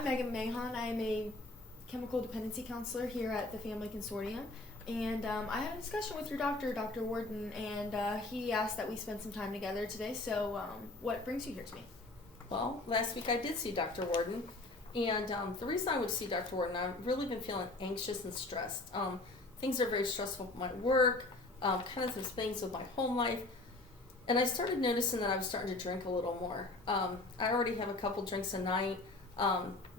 I'm Megan Mahon. I'm a chemical dependency counselor here at the Family Consortium. And I had a discussion with your doctor, Dr. Warden, and he asked that we spend some time together today. So what brings you here to me? Well, last week I did see Dr. Warden, and the reason I would see Dr. Warden, I've really been feeling anxious and stressed. Things are very stressful with my work, kind of some things with my home life, and I started noticing that I was starting to drink a little more. I already have a couple drinks a night,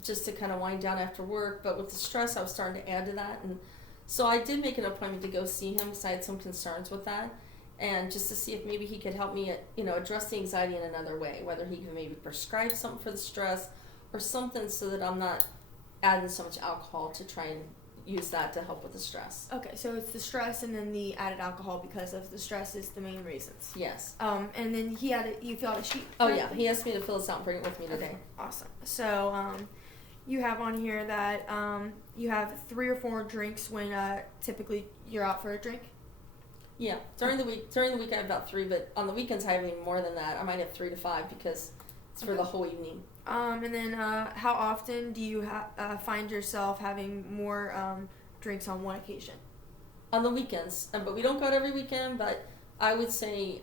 just to kind of wind down after work, but with the stress I was starting to add to that, and so I did make an appointment to go see him because I had some concerns with that, and just to see if maybe he could help me, address the anxiety in another way, whether he can maybe prescribe something for the stress or something so that I'm not adding so much alcohol to try and use that to help with the stress. Okay, so it's the stress and then the added alcohol because of the stress is the main reasons. Yes. And then you filled out a sheet. Oh yeah, he asked me to fill this out and bring it with me today. Okay, awesome. So you have on here that you have 3 or 4 drinks when typically you're out for a drink. Yeah, during the week I have about 3, but on the weekends I have even more than that. I might have 3 to 5 because it's for the whole evening. And then how often do you find yourself having more drinks on one occasion? On the weekends, but we don't go out every weekend, but I would say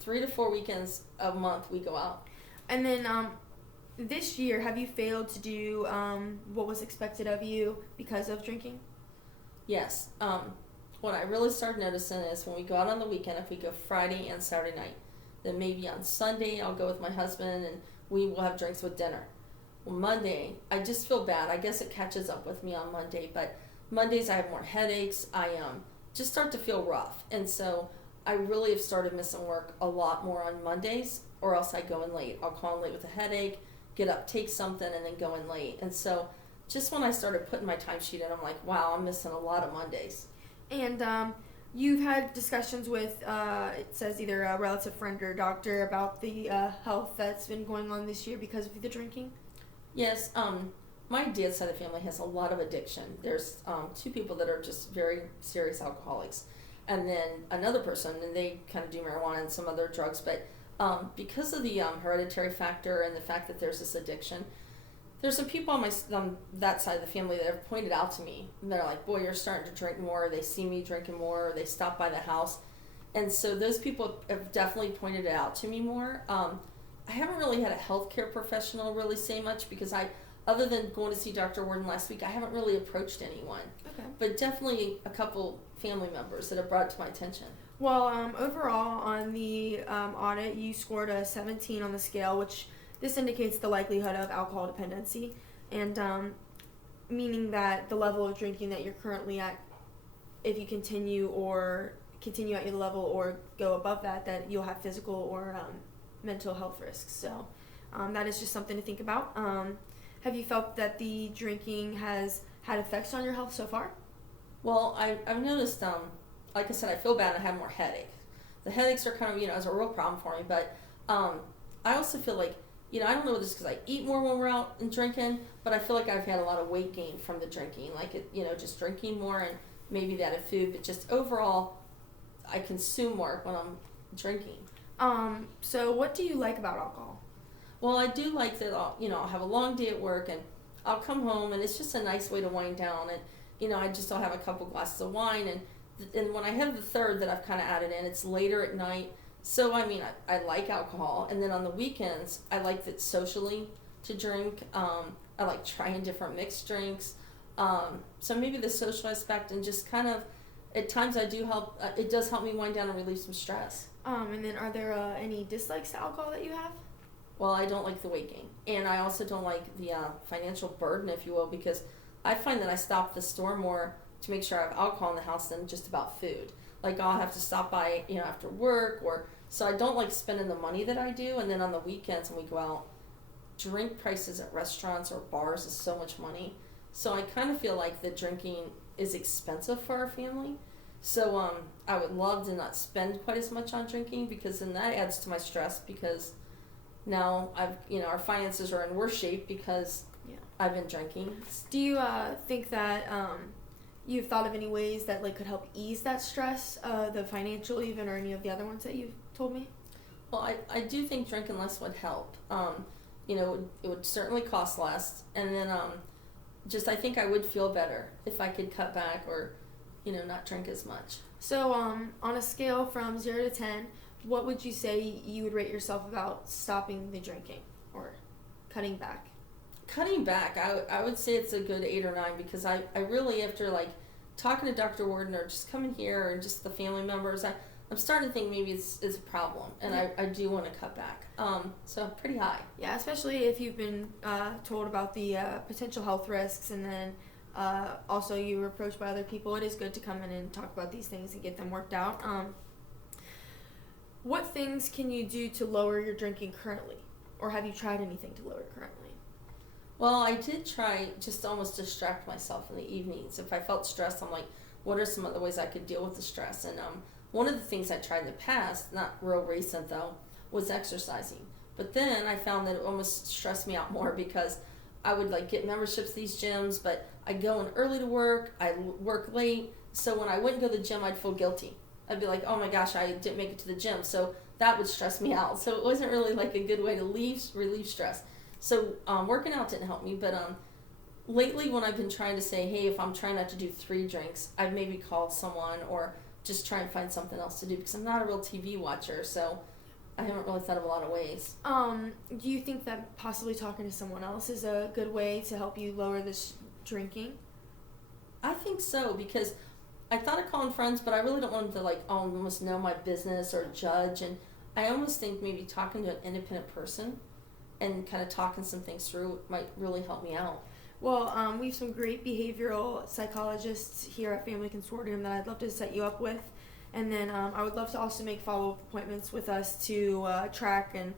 3 to 4 weekends a month we go out. And then this year, have you failed to do what was expected of you because of drinking? Yes. What I really started noticing is when we go out on the weekend, if we go Friday and Saturday night, then maybe on Sunday I'll go with my husband and we will have drinks with dinner. Well, Monday, I just feel bad. I guess it catches up with me on Monday, but Mondays I have more headaches. I just start to feel rough. And so I really have started missing work a lot more on Mondays, or else I go in late. I'll call in late with a headache, get up, take something, and then go in late. And so just when I started putting my timesheet in, I'm like, wow, I'm missing a lot of Mondays. And you've had discussions with, it says either a relative friend or a doctor about the health that's been going on this year because of the drinking? Yes, my dad's side of the family has a lot of addiction. There's 2 people that are just very serious alcoholics, and then another person, and they kind of do marijuana and some other drugs, but because of the hereditary factor and the fact that there's this addiction, there's some people on that side of the family that have pointed out to me, and they're like, boy, you're starting to drink more, they see me drinking more, or they stop by the house, and so those people have definitely pointed it out to me more. I haven't really had a healthcare professional really say much because other than going to see Dr. Warden last week, I haven't really approached anyone. Okay. But definitely a couple family members that have brought it to my attention. Well, overall on the audit, you scored a 17 on the scale, which this indicates the likelihood of alcohol dependency, and meaning that the level of drinking that you're currently at, if you continue at your level or go above that, that you'll have physical or mental health risks. So that is just something to think about. Have you felt that the drinking has had effects on your health so far? Well, I've noticed, like I said, I feel bad and I have more headaches. The headaches are kind of, is a real problem for me, but I also feel like, I don't know if this is because I eat more when we're out and drinking, but I feel like I've had a lot of weight gain from the drinking, just drinking more and maybe that of food, but just overall, I consume more when I'm drinking. So what do you like about alcohol? Well, I do like that, I'll have a long day at work and I'll come home and it's just a nice way to wind down and, I'll have a couple glasses of wine and when I have the third that I've kind of added in, it's later at night. So, I like alcohol. And then on the weekends, I like that socially to drink. I like trying different mixed drinks. So maybe the social aspect and just kind of, at times it does help me wind down and relieve some stress. And then are there any dislikes to alcohol that you have? Well, I don't like the weight gain. And I also don't like the financial burden, if you will, because I find that I stop at the store more to make sure I have alcohol in the house than just about food. Like I'll have to stop by, after work so I don't like spending the money that I do. And then on the weekends when we go out, drink prices at restaurants or bars is so much money. So I kind of feel like the drinking is expensive for our family. So I would love to not spend quite as much on drinking because then that adds to my stress because now our finances are in worse shape because I've been drinking. Do you think that you've thought of any ways that could help ease that stress, the financial even, or any of the other ones that you've told me? Well, I do think drinking less would help. it would certainly cost less, and then just I think I would feel better if I could cut back or, not drink as much. So, on a scale from 0 to 10, what would you say you would rate yourself about stopping the drinking or cutting back? Cutting back, I would say it's a good 8 or 9, because I really, after like talking to Dr. Warden or just coming here and just the family members, I'm starting to think maybe it's a problem, and I do want to cut back. So pretty high. Yeah, especially if you've been told about the potential health risks, and then also you were approached by other people. It is good to come in and talk about these things and get them worked out. What things can you do to lower your drinking currently? Or have you tried anything to lower it currently? Well, I did try just to almost distract myself in the evenings. If I felt stressed, I'm like, what are some other ways I could deal with the stress? And one of the things I tried in the past, not real recent though, was exercising. But then I found that it almost stressed me out more, because I would like get memberships to these gyms, but I'd go in early to work, I'd work late. So when I wouldn't go to the gym, I'd feel guilty. I'd be like, oh my gosh, I didn't make it to the gym. So that would stress me out. So it wasn't really like a good way to relieve stress. So working out didn't help me, but lately when I've been trying to say, hey, if I'm trying not to do 3 drinks, I've maybe called someone or just try and find something else to do, because I'm not a real TV watcher, so I haven't really thought of a lot of ways. Do you think that possibly talking to someone else is a good way to help you lower this drinking? I think so, because I thought of calling friends, but I really don't want them to almost know my business or judge, and I almost think maybe talking to an independent person and kind of talking some things through might really help me out. Well, we have some great behavioral psychologists here at Family Consortium that I'd love to set you up with. And then I would love to also make follow-up appointments with us to track and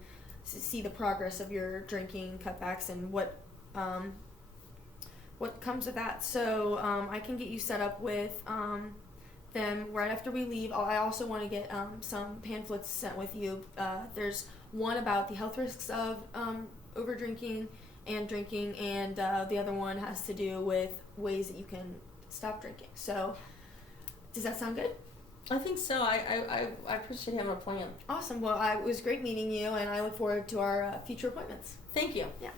see the progress of your drinking cutbacks and what comes of that. So I can get you set up with them right after we leave. I also want to get some pamphlets sent with you. There's one about the health risks of over drinking and drinking, and the other one has to do with ways that you can stop drinking. So does that sound good? I think so. I appreciate having a plan. Awesome. Well, it was great meeting you, and I look forward to our future appointments. Thank you. Yeah.